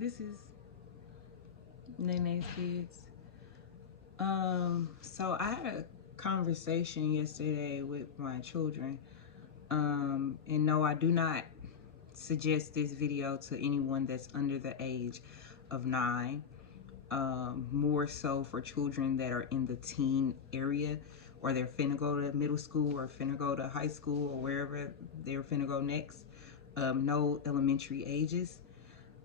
This is Neynaykidz. So I had a conversation yesterday with my children. And no, I do not suggest this video to anyone that's under the age of 9. More so for children that are in the teen area, or they're finna go to middle school or finna go to high school or wherever they're finna go next. No elementary ages.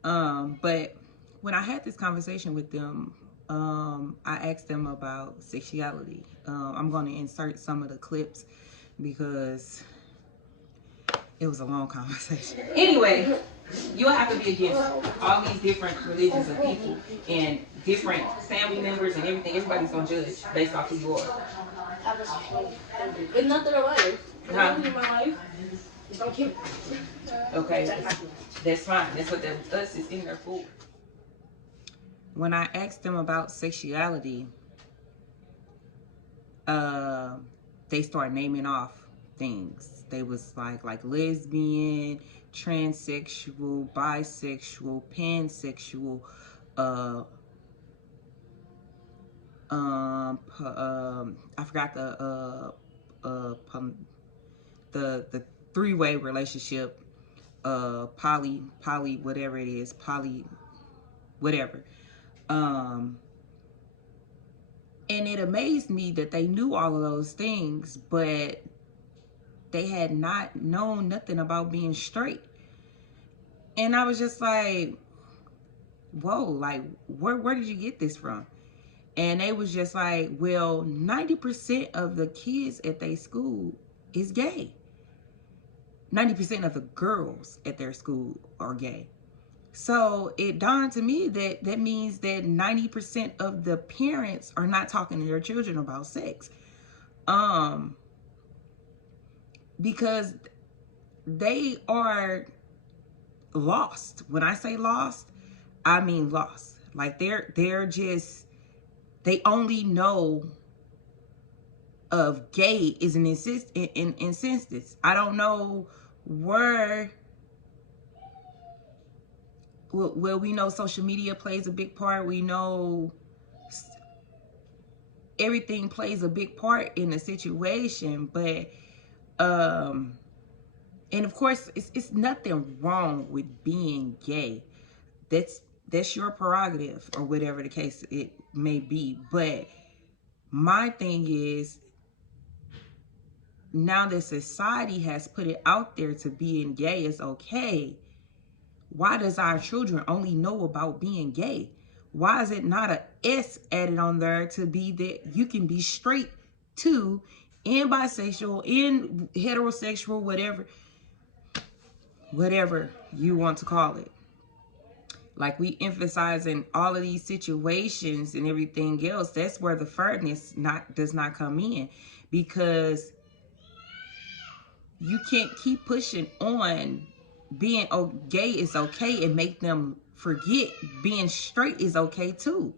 But when I had this conversation with them, I asked them about sexuality. I'm going to insert some of the clips because it was a long conversation. Anyway, you'll have to be against all these different religions of people and different family members and everything. Everybody's going to judge based off who you are. It's not their life. It's Huh? not my life. Don't keep. Okay, that's fine. That's what us is in there for. When I asked them about sexuality, they started naming off things. They was like lesbian, transsexual, bisexual, pansexual, I forgot the three-way relationship, poly, whatever it is, poly, whatever. And it amazed me that they knew all of those things, but they had not known nothing about being straight. And I was just like, whoa, like, where did you get this from? And they was just like, well, 90% of the kids at their school is gay. 90% of the girls at their school are gay. So it dawned to me that that means that 90% of the parents are not talking to their children about sex. Because they are lost. When I say lost, I mean lost. Like they're just, they only know of gay is an instance. I don't know where. Well, we know social media plays a big part. We know everything plays a big part in the situation, but and of course it's nothing wrong with being gay. That's your prerogative, or whatever the case it may be. But my thing is, now that society has put it out there to being gay is okay, why does our children only know about being gay? Why is it not a S added on there to be that you can be straight too, and bisexual, and heterosexual, whatever you want to call it? Like, we emphasize in all of these situations and everything else, that's where the fairness does not come in, because you can't keep pushing on being gay is okay and make them forget being straight is okay too.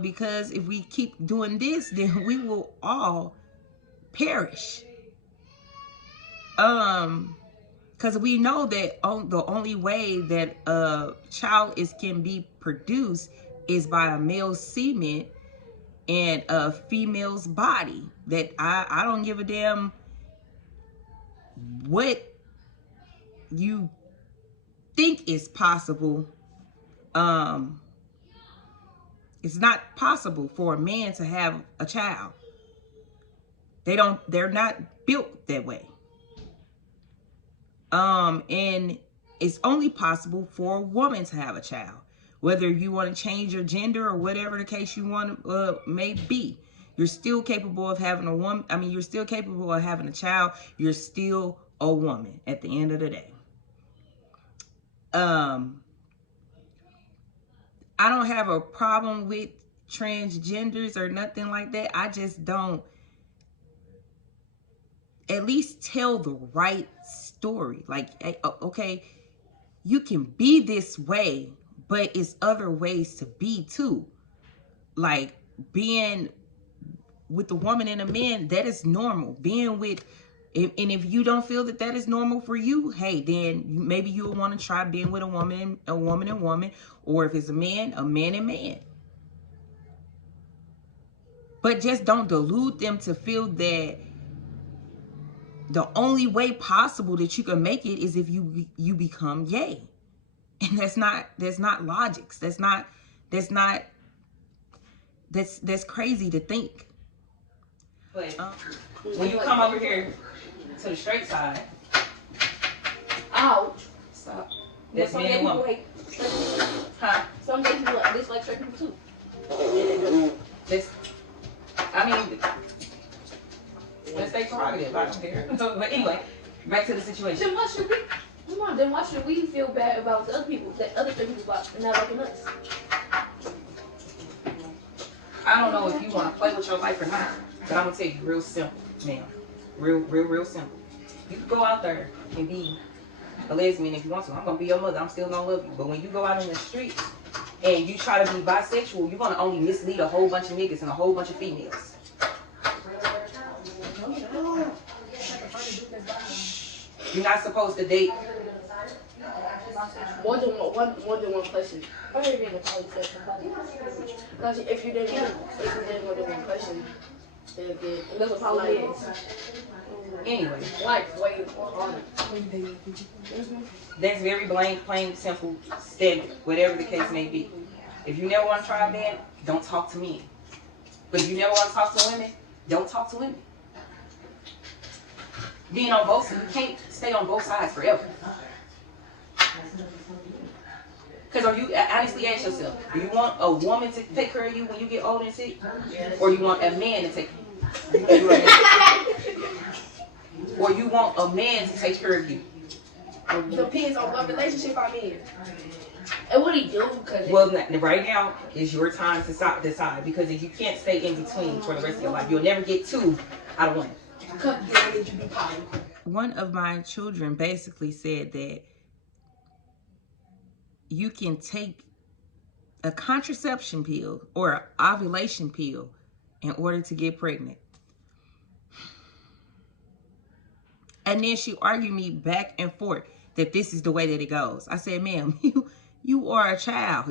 Because if we keep doing this, then we will all perish. Because we know that the only way that a child can be produced is by a male semen and a female's body. That I don't give a damn what you think is possible. It's not possible for a man to have a child. They're not built that way. And it's only possible for a woman to have a child. Whether you want to change your gender or whatever the case you want may be, you're still capable of having a woman. I mean, you're still capable of having a child. You're still a woman at the end of the day. I don't have a problem with transgenders or nothing like that. I just don't, at least tell the right story. Like, okay, you can be this way, but it's other ways to be too. Like, being with a woman and a man, that is normal. Being with And if you don't feel that that is normal for you, hey, then maybe you'll want to try being with a woman and woman. Or if it's a man and man. But just don't delude them to feel that the only way possible that you can make it is if you become gay. And that's not logics. That's crazy to think. But when you come over here to the straight side, ouch. Stop. That's men and women. Huh? Some days people dislike straight people too. I mean, that's their prerogative. I don't care. But anyway, back to the situation. Then why should we feel bad about the other people that other straight people about not liking us? I don't know if you want to play with your life or not, but I'm gonna tell you real simple, ma'am. Real simple. You can go out there and be a lesbian if you want to. I'm gonna be your mother. I'm still gonna love you. But when you go out in the streets and you try to be bisexual, you're gonna only mislead a whole bunch of niggas and a whole bunch of females. You're not supposed to date more than one person. Because if you didn't more than one person, then that's what probably is. Anyway, life way on. That's very plain, simple, standard, whatever the case may be. If you never want to try a man, don't talk to men. But if you never want to talk to women, don't talk to women. Being on both sides, you can't stay on both sides forever. Because you honestly ask yourself, do you want a woman to take care of you when you get old and sick? Or you want a man to take care of you? Or you want a man to take care of you? Depends on what relationship I'm in. And what he do? Well, right now is your time to decide. Because if you can't stay in between for the rest of your life, you'll never get two out of one. One of my children basically said that you can take a contraception pill or an ovulation pill in order to get pregnant. And then she argued me back and forth that this is the way that it goes. I said, ma'am, you are a child.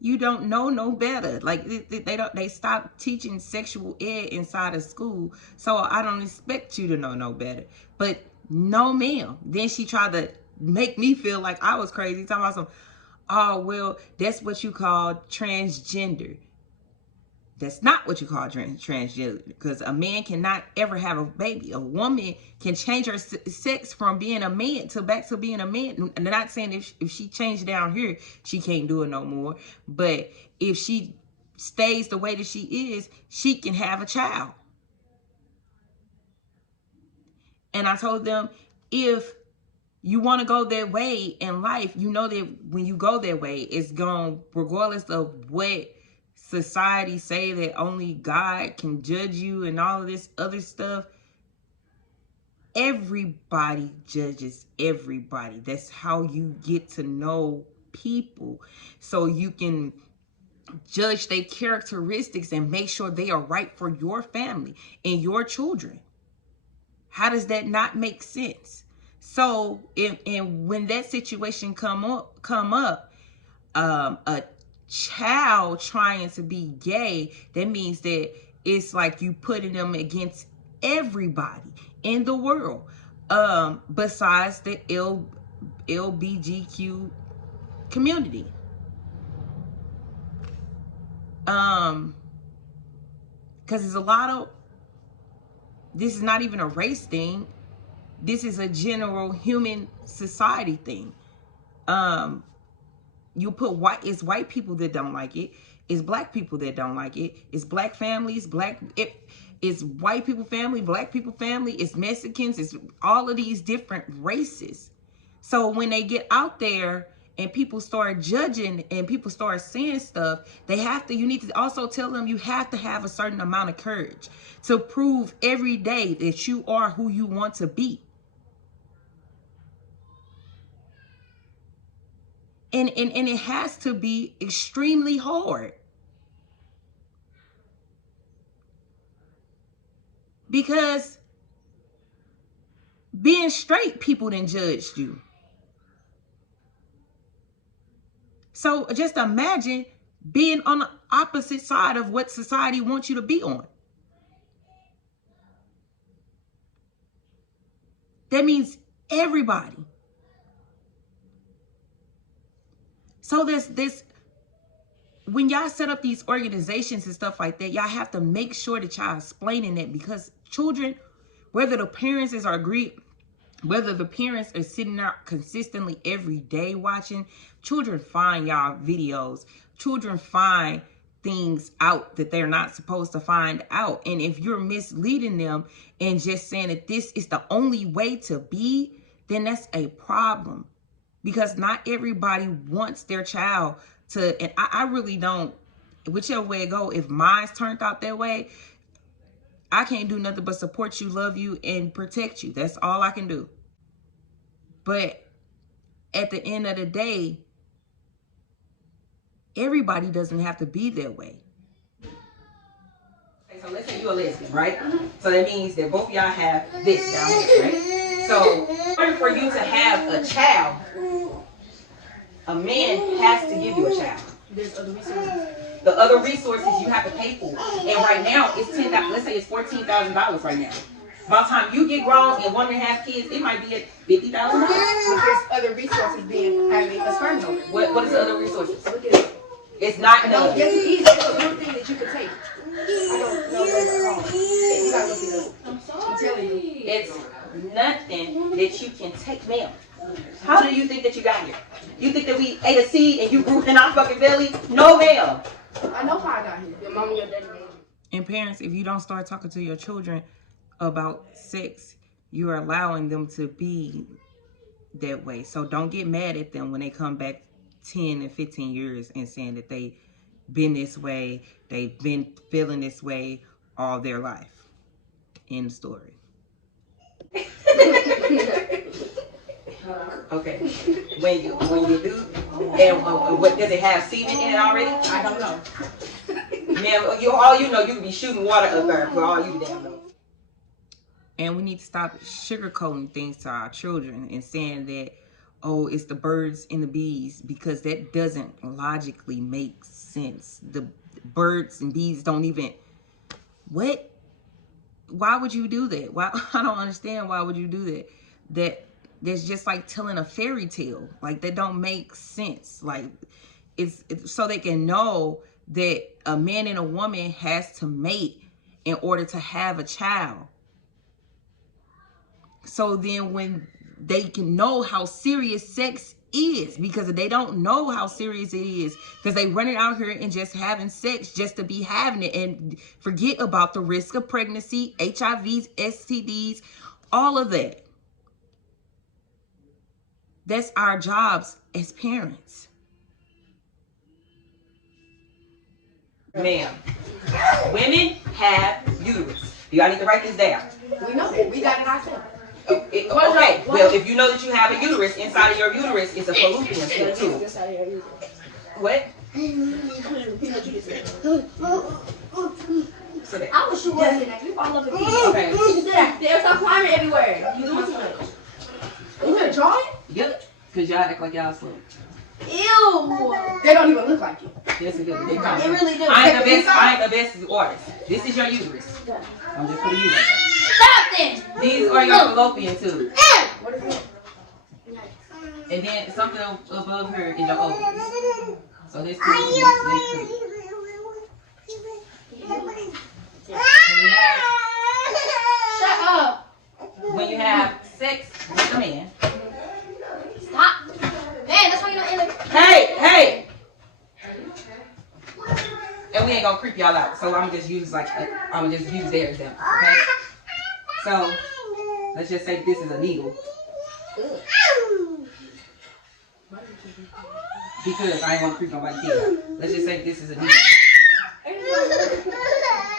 You don't know no better. Like they stopped teaching sexual ed inside of school. So I don't expect you to know no better. But no, ma'am. Then she tried to make me feel like I was crazy. Talking about some, oh, well, that's what you call transgender. That's not what you call transgender, because a man cannot ever have a baby. A woman can change her sex from being a man to back to being a man. I'm not saying if she changed down here, she can't do it no more. But if she stays the way that she is, she can have a child. And I told them, if you want to go that way in life, you know that when you go that way, it's going, regardless of what society say, that only God can judge you and all of this other stuff. Everybody judges everybody. That's how you get to know people. So you can judge their characteristics and make sure they are right for your family and your children. How does that not make sense? So when that situation come up, a child trying to be gay, that means that it's like you putting them against everybody in the world, besides the Lbgtq community. Because there's a lot of, this is not even a race thing. This is a general human society thing. You put it's white people that don't like it. It's black people that don't like it. It's black families, it's white people family, black people family, it's Mexicans, it's all of these different races. So when they get out there and people start judging and people start saying stuff, you need to also tell them you have to have a certain amount of courage to prove every day that you are who you want to be. And it has to be extremely hard. Because being straight, people done judged you. So just imagine being on the opposite side of what society wants you to be on. That means everybody. So there's this, when y'all set up these organizations and stuff like that, y'all have to make sure that y'all explaining that, because children, whether the parents are agreed, whether the parents are sitting there consistently every day watching, children find y'all videos. Children find things out that they're not supposed to find out. And if you're misleading them and just saying that this is the only way to be, then that's a problem. Because not everybody wants their child to, and I really don't, whichever way it go, if mine's turned out that way, I can't do nothing but support you, love you, and protect you. That's all I can do. But at the end of the day, everybody doesn't have to be that way. Okay, so let's say you're a lesbian, right? So that means that both of y'all have this down here, right? So in order for you to have a child, a man has to give you a child. There's other resources. The other resources you have to pay for. And right now, it's $10,000. Let's say it's $14,000 right now. By the time you get grown and want to have kids, it might be at $50,000. But there's other resources being having a sperm donor. What is the other resources? Look at it. It's not none. Yes, it is. It's a real thing that you can take. I don't know what it's called. You gotta look it up. I'm telling you. It's nothing that you can take, ma'am. How do you think that you got here? You think that we ate a seed and you grew in our fucking belly? No, ma'am. I know how I got here. Your mom and your daddy made you. And parents, if you don't start talking to your children about sex, you're allowing them to be that way. So don't get mad at them when they come back 10 and 15 years and saying that they've been this way, they've been feeling this way all their life. End story. Okay. When you do, and what does it have semen in it already? I don't know. Ma'am, all you know, you can be shooting water up there for all you damn know. And we need to stop sugarcoating things to our children and saying that, oh, it's the birds and the bees, because that doesn't logically make sense. The birds and bees don't even, what? Why would you do that? Why? I don't understand. Why would you do that? That's just like telling a fairy tale. Like, that don't make sense. Like, it's so they can know that a man and a woman has to mate in order to have a child. So then when they can know how serious sex is, because if they don't know how serious it is, because they running out here and just having sex just to be having it and forget about the risk of pregnancy, HIVs, STDs, all of that. That's our jobs as parents. Ma'am, women have uterus. Do y'all need to write this down? We know it. We got it ourselves. Okay, well, if you know that you have a uterus, inside of your uterus is a fallopian tube too. What? So that. I was sure that you fall up the beach. Okay. There's no climbing everywhere. You doing too much. You gonna draw it? Yep. Cause y'all act like y'all slow. Ew. They don't even look like you. Yes, it do. They really do. I ain't the best artist. This is your uterus. I'm just putting you. Stop then. These are your fallopian tubes. What is it? And then something above her is your ovaries. So this tube is this tube. Shut up. When you have sex with a man. Stop. Man, that's why you don't end up. Hey! And we ain't gonna creep y'all out. So I'm gonna just use their example. Okay? So let's just say this is a needle. Because I ain't want to creep nobody's kid. Let's just say this is a needle.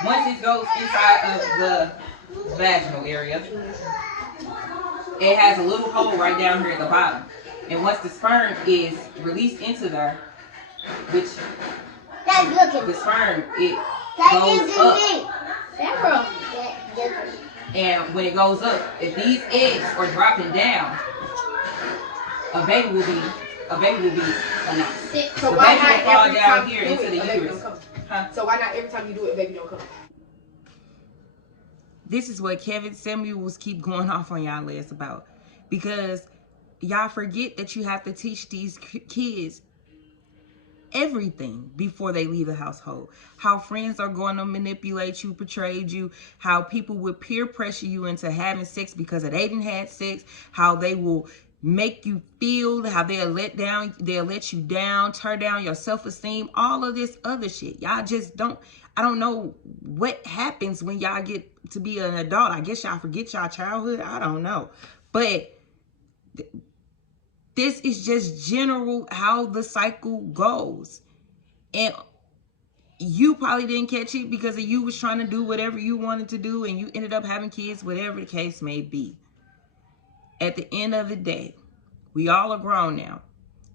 Once it goes inside of the vaginal area, it has a little hole right down here at the bottom. And once the sperm is released into there, which the sperm, it goes up. And when it goes up, if these eggs are dropping down, a baby will be announced. So the why baby not will fall every down time here you into do the it, a baby uterus. don't come? Huh? So why not every time you do it, a baby don't come? This is what Kevin Samuels keep going off on y'all ass about, because y'all forget that you have to teach these kids everything before they leave the household. How friends are going to manipulate you, portray you, how people will peer pressure you into having sex because they didn't have sex, how they will make you feel, how they'll let you down, tear down your self-esteem, all of this other shit. Y'all just don't, I don't know what happens when y'all get to be an adult. I guess y'all forget y'all childhood. I don't know. But this is just general how the cycle goes. And you probably didn't catch it because you was trying to do whatever you wanted to do and you ended up having kids, whatever the case may be. At the end of the day, we all are grown now.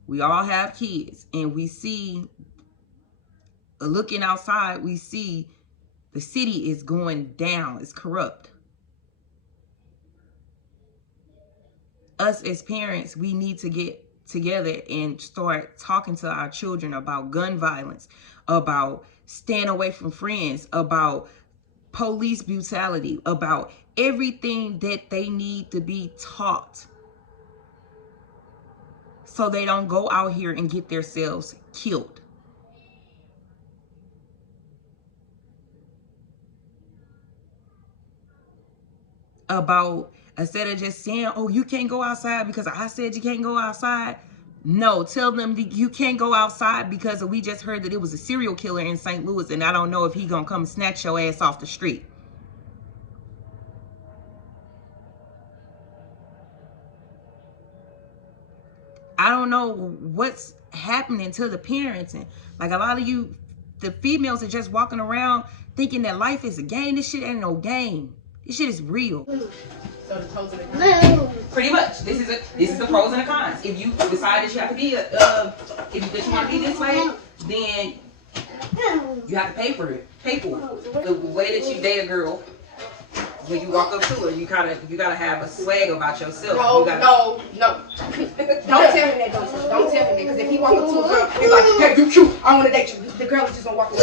We all have kids, and we see, looking outside, we see the city is going down. It's corrupt. Us as parents, we need to get together and start talking to our children about gun violence, about staying away from friends, about police brutality, about everything that they need to be taught so they don't go out here and get themselves killed. About, instead of just saying, oh, you can't go outside because I said you can't go outside. No, tell them that you can't go outside because we just heard that it was a serial killer in St. Louis and I don't know if he gonna come snatch your ass off the street. I don't know what's happening to the parenting. Like, a lot of you, the females are just walking around thinking that life is a game. This shit ain't no game. This shit is real. So the pros and the cons. Pretty much. This is the pros and the cons. If you decide that you have to be if you want to be this way, then you have to pay for it. Pay for it. The way that you date a girl, when you walk up to her, you gotta have a swag about yourself. No. Don't tell him that. Don't tell him that. Because if he walk up to a girl, he's like, hey, you cute, I want to date you. The girl is just gonna walk away.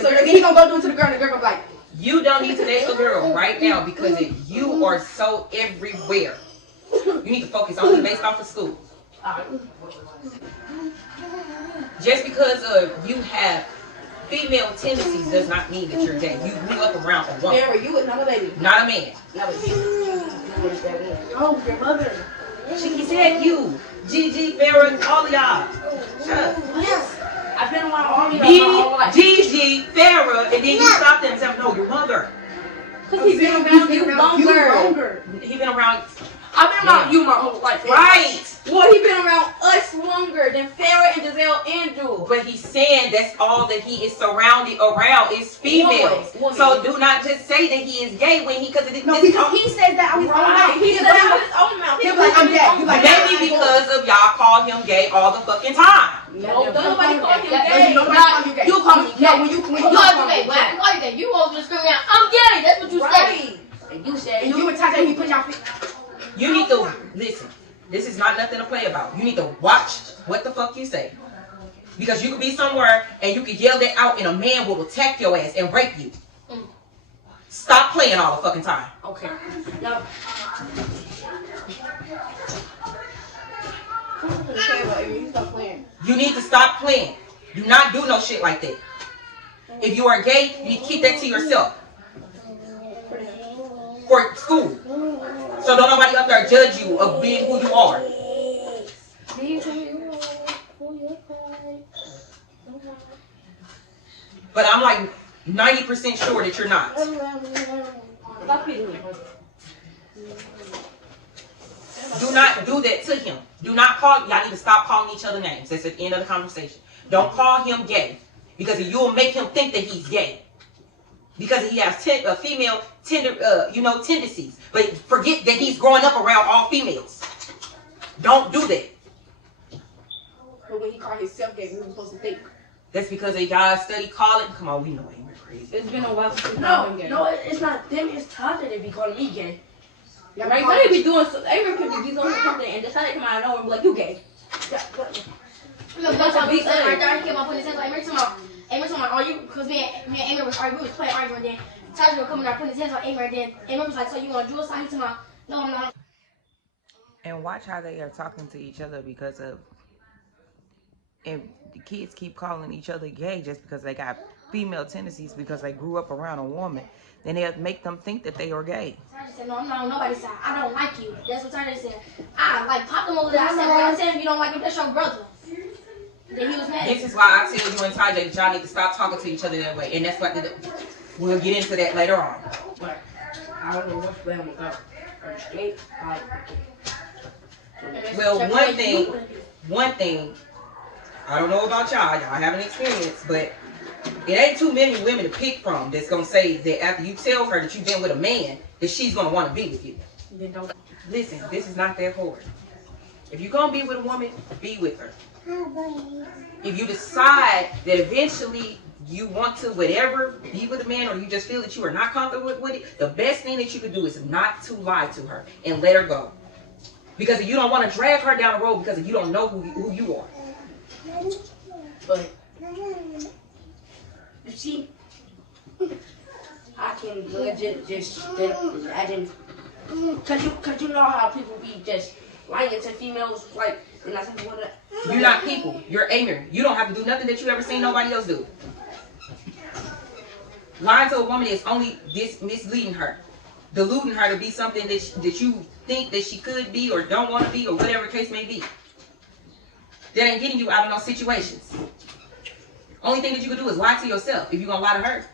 So then he gonna go do it to the girl, and the girl gonna be like, you don't need to date a girl right now because if you are so everywhere, you need to focus only based off of school. Just because you have female tendencies does not mean that you're gay. You grew up around a woman. Mary, you another lady. Not a man. Oh, your mother. She said you. Gigi, Farrah, all of y'all. Shut up. Yes. I've been around all of y'all my whole life. Gigi, Farrah, and then you stopped them and said, no, your mother. Because he's been around you longer. He been around. I've been around you my whole life. Right. Well, he been around us longer than Farrah and Giselle and Jewel. But he's saying that's all that he is surrounded around is females. Woman. So do not just say that he is gay when because it is. No, because he says that out his own mouth. He said that out his own mouth. He's like, I'm gay. He's like, maybe because of y'all call him gay all the fucking time. No, nobody call him gay. Nobody call you gay. You call me gay. No, when you call me gay. When I call you gay, you over the screen out, I'm gay. That's what you say. And you said, and you and Tata, you put your feet. You need to listen. This is not nothing to play about. You need to watch what the fuck you say. Because you could be somewhere and you could yell that out and a man will attack your ass and rape you. Stop playing all the fucking time. Okay. No. You need to stop playing. Do not do no shit like that. If you are gay, you need to keep that to yourself. For school. So don't nobody up there judge you of being who you are. But I'm like 90% sure that you're not. Do not do that to him. Do not call. Y'all need to stop calling each other names. That's at the end of the conversation. Don't call him gay. Because you will make him think that he's gay. Because he has female tendencies. But forget that he's growing up around all females. Don't do that. But when he called himself gay, we were supposed to think. That's because they got study calling. Come on, we know ain't crazy. It's been a while since No, it's not them. It's Todd that they be calling me gay. Right, they be doing so. Every could be doing something, and that's how they come out of nowhere and be like, "You gay." Look, that's what we said right there. He came up with his hands like, Amy, are you? Because me and Amy was arguing, we was playing arguing. Then Taj was coming out putting his hands on Amy right then. Amy was like, so you want to do a sign to my? No, I'm not. And watch how they are talking to each other because of, and the kids keep calling each other gay just because they got female tendencies because they grew up around a woman. Then they'll make them think that they are gay. Taj said, no, I'm not on nobody's side. I don't like you. That's what Taj said. I like popped him over there. I said, if you don't like him, that's your brother. Then he was mad. This is why I tell you and Tajay that y'all need to stop talking to each other that way. And that's what we'll get into that later on. But I don't know what's going on. Straight, well, one thing, I don't know about y'all haven't experienced, but it ain't too many women to pick from that's gonna say that after you tell her that you've been with a man, that she's gonna want to be with you. Listen, this is not that hard. If you're gonna be with a woman, be with her. If you decide that eventually you want to whatever be with a man, or you just feel that you are not comfortable with it, the best thing that you can do is not to lie to her and let her go. Because if you don't want to drag her down the road because you don't know who you are. But you see, I can legit just imagine, cause you know how people be just lying to females, like, and I said, you're not people. You're ignorant. You don't have to do nothing that you ever seen nobody else do. Lying to a woman is only misleading her, deluding her to be something that you think that she could be or don't want to be or whatever the case may be. That ain't getting you out of those situations. Only thing that you can do is lie to yourself if you're going to lie to her.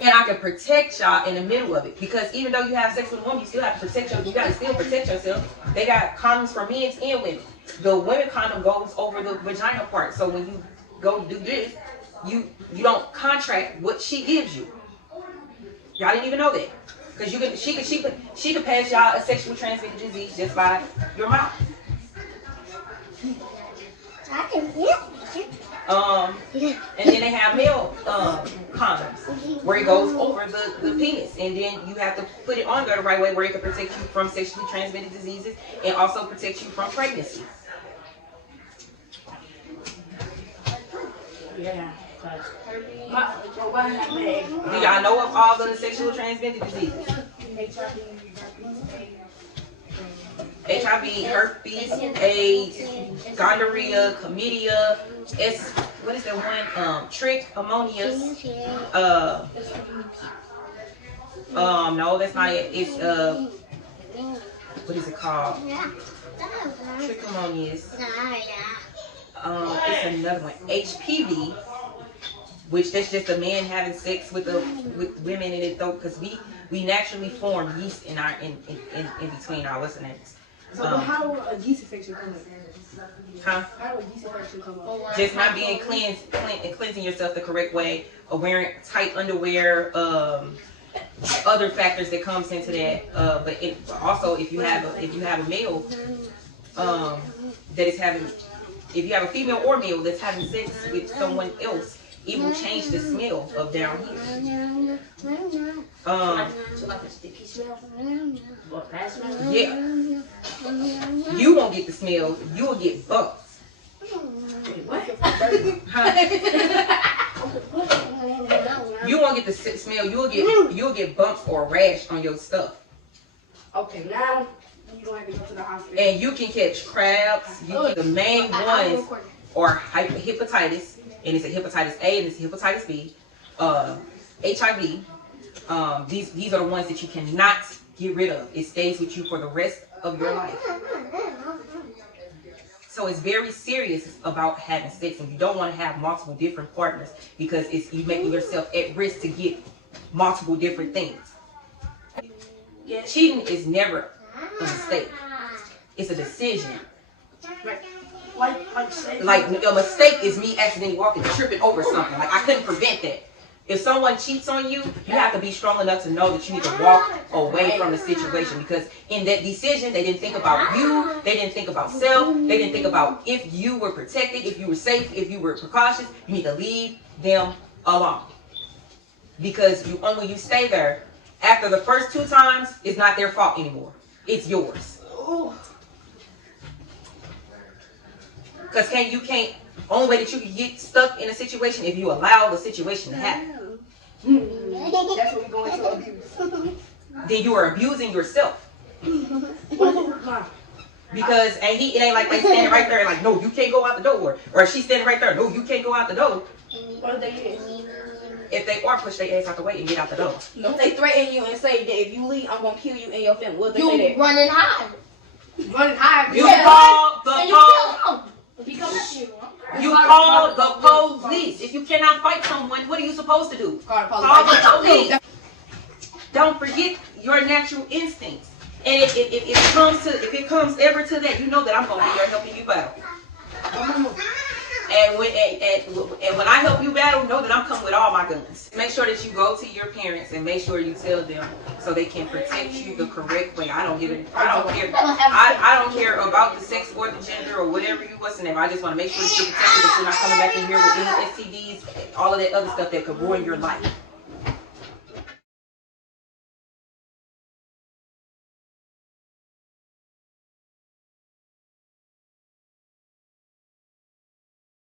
And I can protect y'all in the middle of it. Because even though you have sex with a woman, you still have to protect yourself. You got to still protect yourself. They got condoms for men and women. The women condom goes over the vagina part. So when you go do this, you don't contract what she gives you. Y'all didn't even know that. Because she could pass y'all a sexually transmitted disease just by your mouth. And then they have male condoms where it goes over the penis, and then you have to put it on there the right way where it can protect you from sexually transmitted diseases and also protect you from pregnancy. yeah. Do y'all know of all the sexually transmitted diseases? HIV, herpes, AIDS, gonorrhea, chlamydia, what is that one? Trichomonias. No, that's not it. It's what is it called? Trichomonias. It's another one. HPV, which that's just a man having sex with women in it though, because we naturally form yeast in between our listeners. So how do a yeast infection come up? Huh? How do a yeast infection come up? Just not being cleansing yourself the correct way, or wearing tight underwear, other factors that comes into that. But also if you have a male that is having, if you have a female or male that's having sex with someone else, it will change the smell of down here. So like a sticky smell? Or a bad smell? Yeah. You won't get the smell, you will get bumps. Wait, what? You won't get the smell, you'll get bumps or a rash on your stuff. Okay, now you don't have to go to the hospital. And you can catch crabs. The main ones are hepatitis, and it's a hepatitis A and it's a hepatitis B, HIV. These are the ones that you cannot get rid of. It stays with you for the rest of your life. So it's very serious about having sex, and you don't want to have multiple different partners because you make yourself at risk to get multiple different things. Cheating is never a mistake. It's a decision. Like a mistake is me accidentally tripping over something. Like I couldn't prevent that. If someone cheats on you, you have to be strong enough to know that you need to walk away from the situation, because in that decision, they didn't think about you, they didn't think about self, they didn't think about if you were protected, if you were safe, if you were precautious. You need to leave them alone. Because when you stay there, after the first 2 times, it's not their fault anymore. It's yours. Because only way that you can get stuck in a situation if you allow the situation to happen. That's when we go into abuse. Then you are abusing yourself. Because it ain't like they standing right there like, no, you can't go out the door. Or she's standing right there, no, you can't go out the door. What if they is? If they are, push their ass out the way and get out the door. If they threaten you and say that if you leave, I'm gonna kill you and your family. What if they say that? Running high. Running high. You call the police. You You call the police. If you cannot fight someone, what are you supposed to do? Call the Call police. the police. Don't forget your natural instincts. And if it comes ever to that, you know that I'm gonna be there helping you battle. And when I help you battle, know that I'm coming with all my guns. Make sure that you go to your parents and make sure you tell them so they can protect you the correct way. I don't care. I don't care about the sex or the gender or whatever you what's in there. I just want to make sure that you're protected, that you're not coming back in here with any STDs, all of that other stuff that could ruin your life.